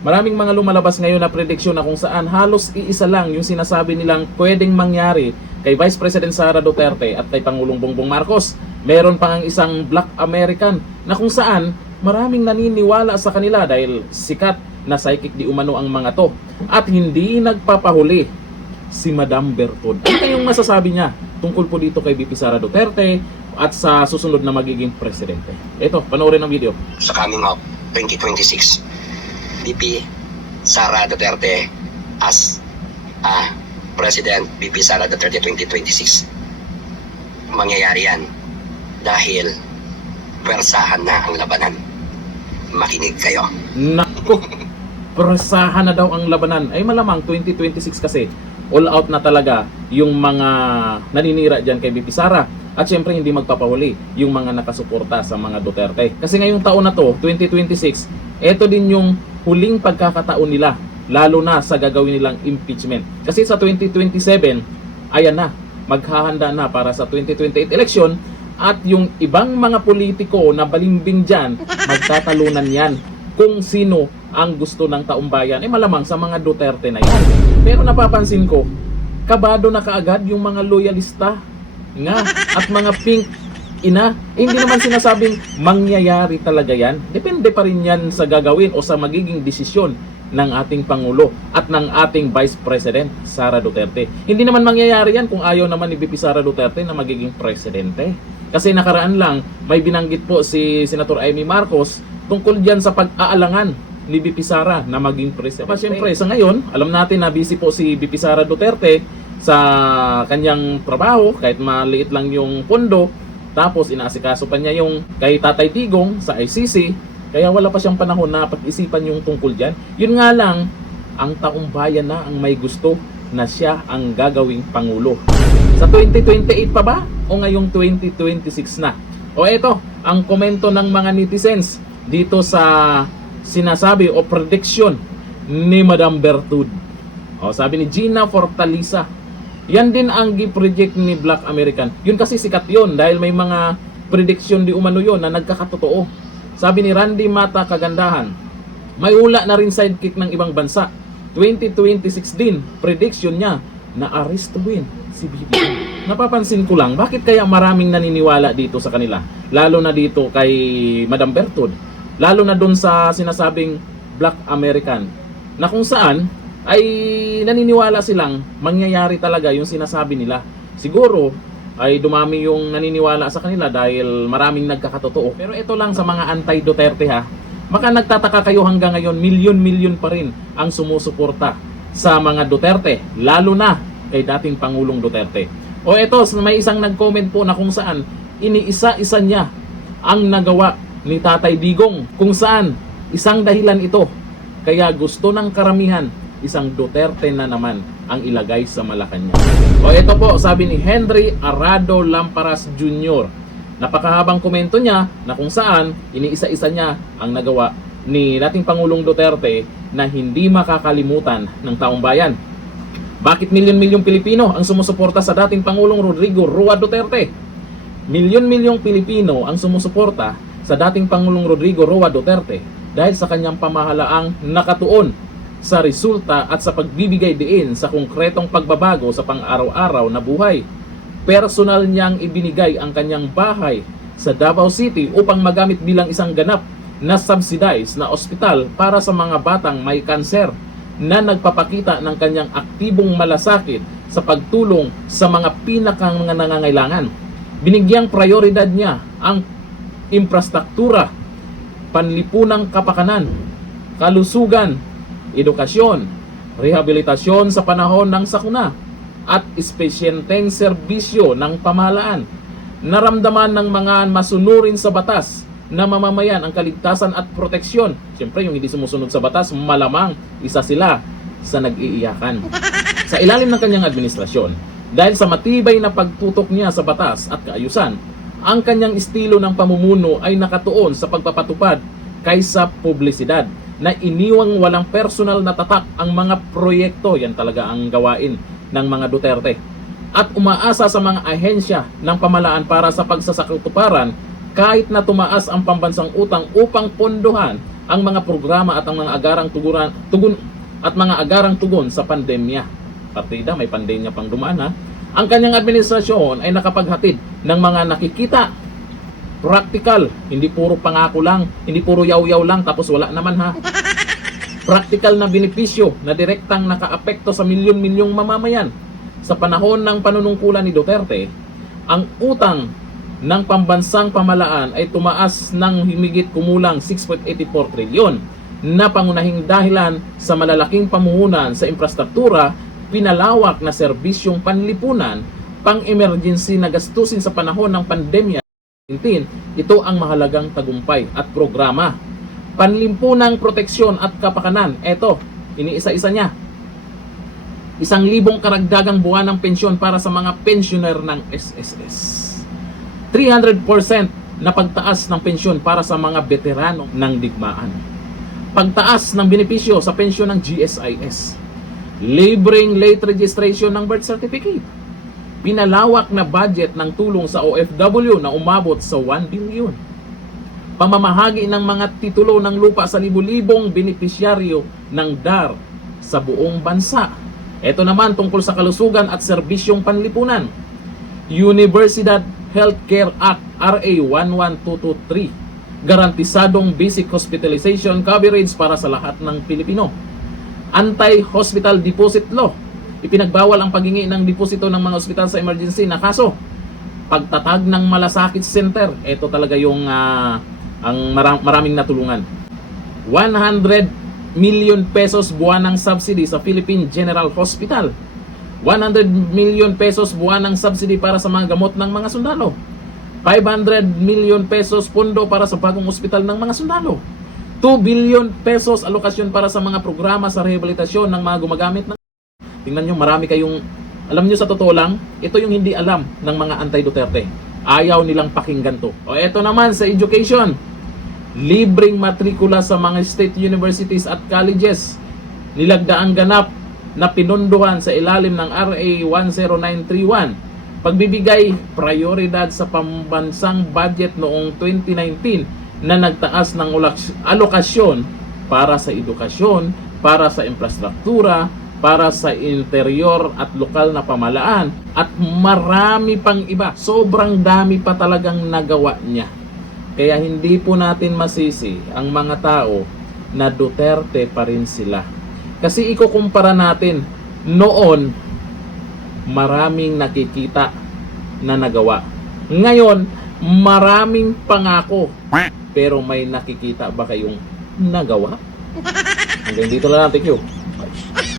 Maraming mga lumalabas ngayon na prediksyon na kung saan halos iisa lang yung sinasabi nilang pwedeng mangyari kay Vice President Sara Duterte at kay Pangulong Bongbong Marcos. Meron pang isang Black American na kung saan maraming naniniwala sa kanila dahil sikat na psychic di umano ang mga to. At hindi nagpapahuli si Madam Bertud. Ano kayong masasabi niya tungkol po dito kay VP Sara Duterte at sa susunod na magiging presidente? Ito, panoorin ang video. Sa coming of 2026, VP Sara Duterte as President, VP Sara Duterte 2026. Mangyayari yan dahil pwersahan na ang labanan. Makinig kayo. Nako, pwersahan na daw ang labanan. Ay malamang 2026 kasi all out na talaga yung mga naninira dyan kay VP Sara. At syempre hindi magpapahuli yung mga nakasuporta sa mga Duterte. Kasi ngayong taon na to, 2026, ito din yung huling pagkakataon nila, lalo na sa gagawin nilang impeachment. Kasi sa 2027, ayan na, maghahanda na para sa 2028 election at yung ibang mga politiko na balimbing dyan, magtatalunan yan kung sino ang gusto ng taumbayan. Malamang sa mga Duterte na yan. Pero napapansin ko, kabado na kaagad yung mga loyalista nga at mga pink ina, hindi naman sinasabing mangyayari talaga yan. Depende pa rin yan sa gagawin o sa magiging desisyon ng ating Pangulo at ng ating Vice President Sara Duterte. Hindi naman mangyayari yan kung ayaw naman ni VP Sara Duterte na magiging presidente. Kasi nakaraan lang, may binanggit po si Senator Amy Marcos tungkol dyan sa pag-aalangan ni VP Sara na maging presidente. Siyempre, sa ngayon, alam natin na busy po si VP Sara Duterte sa kanyang trabaho, kahit maliit lang yung pondo. Tapos inaasikaso pa niya yung kay Tatay Digong sa ICC, kaya wala pa siyang panahon na pag-isipan yung tungkol dyan. Yun nga lang, ang taong bayan na ang may gusto na siya ang gagawing Pangulo. Sa 2028 pa ba? O ngayong 2026 na? O eto, ang komento ng mga netizens dito sa sinasabi o prediction ni Madam Bertud. O sabi ni Gina Fortaleza, yan din ang gi-project ni Black American. Yun kasi sikat yun dahil may mga prediction di umano yun na nagkakatotoo. Sabi ni Randy Mata Kagandahan, may ula na rin sidekick ng ibang bansa. 2026 din, prediction niya na arestuhin si BBM. Napapansin ko lang, bakit kaya maraming naniniwala dito sa kanila? Lalo na dito kay Madam Bertud. Lalo na dun sa sinasabing Black American. Na kung saan ay naniniwala silang mangyayari talaga yung sinasabi nila. Siguro ay dumami yung naniniwala sa kanila dahil maraming nagkakatotoo. Pero ito lang sa mga anti-Duterte ha. Baka nagtataka kayo hanggang ngayon, milyon-milyon pa rin ang sumusuporta sa mga Duterte, lalo na kay dating Pangulong Duterte. O ito, may isang nag-comment po na kung saan iniisa-isa niya ang nagawa ni Tatay Digong, kung saan isang dahilan ito. Kaya gusto ng karamihan, isang Duterte na naman ang ilagay sa Malacanang. O ito po, sabi ni Henry Arado Lamparas Jr. Napakahabang komento niya na kung saan iniisa-isa niya ang nagawa ni dating Pangulong Duterte na hindi makakalimutan ng taong bayan. Bakit milyon-milyong Pilipino ang sumusuporta sa dating Pangulong Rodrigo Roa Duterte? Milyon-milyong Pilipino ang sumusuporta sa dating Pangulong Rodrigo Roa Duterte dahil sa kanyang pamahalaang nakatuon sa resulta at sa pagbibigay diin sa konkretong pagbabago sa pang-araw-araw na buhay. Personal niyang ibinigay ang kanyang bahay sa Davao City upang magamit bilang isang ganap na subsidized na ospital para sa mga batang may kanser, na nagpapakita ng kanyang aktibong malasakit sa pagtulong sa mga pinakang mga nangangailangan. Binigyang prioridad niya ang infrastruktura, panlipunang kapakanan, kalusugan, edukasyon, rehabilitasyon sa panahon ng sakuna, at espesyenteng serbisyo ng pamahalaan. Naramdaman ng mga masunurin sa batas na mamamayan ang kaligtasan at proteksyon. Siyempre, yung hindi sumusunod sa batas, malamang isa sila sa nag-iiyakan. Sa ilalim ng kanyang administrasyon, dahil sa matibay na pagtutok niya sa batas at kaayusan, ang kanyang estilo ng pamumuno ay nakatuon sa pagpapatupad kaysa publisidad, na iniwang walang personal na tatak ang mga proyekto. Yan talaga ang gawain ng mga Duterte. At umaasa sa mga ahensya ng pamahalaan para sa pagsasakatuparan kahit na tumaas ang pambansang utang upang pondohan ang mga programa at ang mga agarang tugon sa pandemya. Partida, may pandemya pang dumaan ha. Ang kanyang administrasyon ay nakapaghatid ng mga nakikita, practical, hindi puro pangako lang, hindi puro yaw-yaw lang tapos wala naman ha. Practical na benepisyo na direktang nakaapekto sa milyon-milyong mamamayan. Sa panahon ng panunungkulan ni Duterte, ang utang ng pambansang pamalaan ay tumaas ng humigit kumulang 6.84 trilyon na pangunahing dahilan sa malalaking pamuhunan sa infrastruktura, pinalawak na serbisyong panlipunan, pang-emergency na gastusin sa panahon ng pandemya. Ito ang mahalagang tagumpay at programa. Panlimpunang proteksyon at kapakanan. Ito, iniisa-isa niya. 1,000 karagdagang buwan ng pensyon para sa mga pensioner ng SSS. 300% na pagtaas ng pensyon para sa mga veterano ng digmaan. Pagtaas ng benepisyo sa pensyon ng GSIS. Libreng late registration ng birth certificate. Pinalawak na budget ng tulong sa OFW na umabot sa 1 billion. Pamamahagi ng mga titulo ng lupa sa libu-libong benepisyaryo ng DAR sa buong bansa. Ito naman tungkol sa kalusugan at serbisyong panlipunan. Universidad Healthcare Act RA 11223. Garantisadong basic hospitalization coverage para sa lahat ng Pilipino. Anti-hospital deposit law. Ipinagbawal ang paghingi ng deposito ng mga ospital sa emergency na kaso. Pagtatag ng malasakit center. Ito talaga yung maraming natulungan. 100 million pesos buwan ng subsidy sa Philippine General Hospital. 100 million pesos buwan ng subsidy para sa mga gamot ng mga sundalo. 500 million pesos pondo para sa bagong ospital ng mga sundalo. 2 billion pesos alokasyon para sa mga programa sa rehabilitasyon ng mga gumagamit ng... Tingnan nyo, marami kayong... Alam nyo, sa totoo lang, ito yung hindi alam ng mga anti-Duterte. Ayaw nilang pakinggan to. O eto naman sa education. Libreng matrikula sa mga state universities at colleges. Nilagdaang ganap na pinunduhan sa ilalim ng RA 10931. Pagbibigay prioridad sa pambansang budget noong 2019 na nagtaas ng alokasyon para sa edukasyon, para sa infrastruktura, para sa interior at lokal na pamalaan at marami pang iba. Sobrang dami pa talagang nagawa niya. Kaya hindi po natin masisi ang mga tao na Duterte pa rin sila. Kasi ikukumpara natin, noon, maraming nakikita na nagawa. Ngayon, maraming pangako, pero may nakikita ba kayong nagawa? Hanggang dito lang, thank you.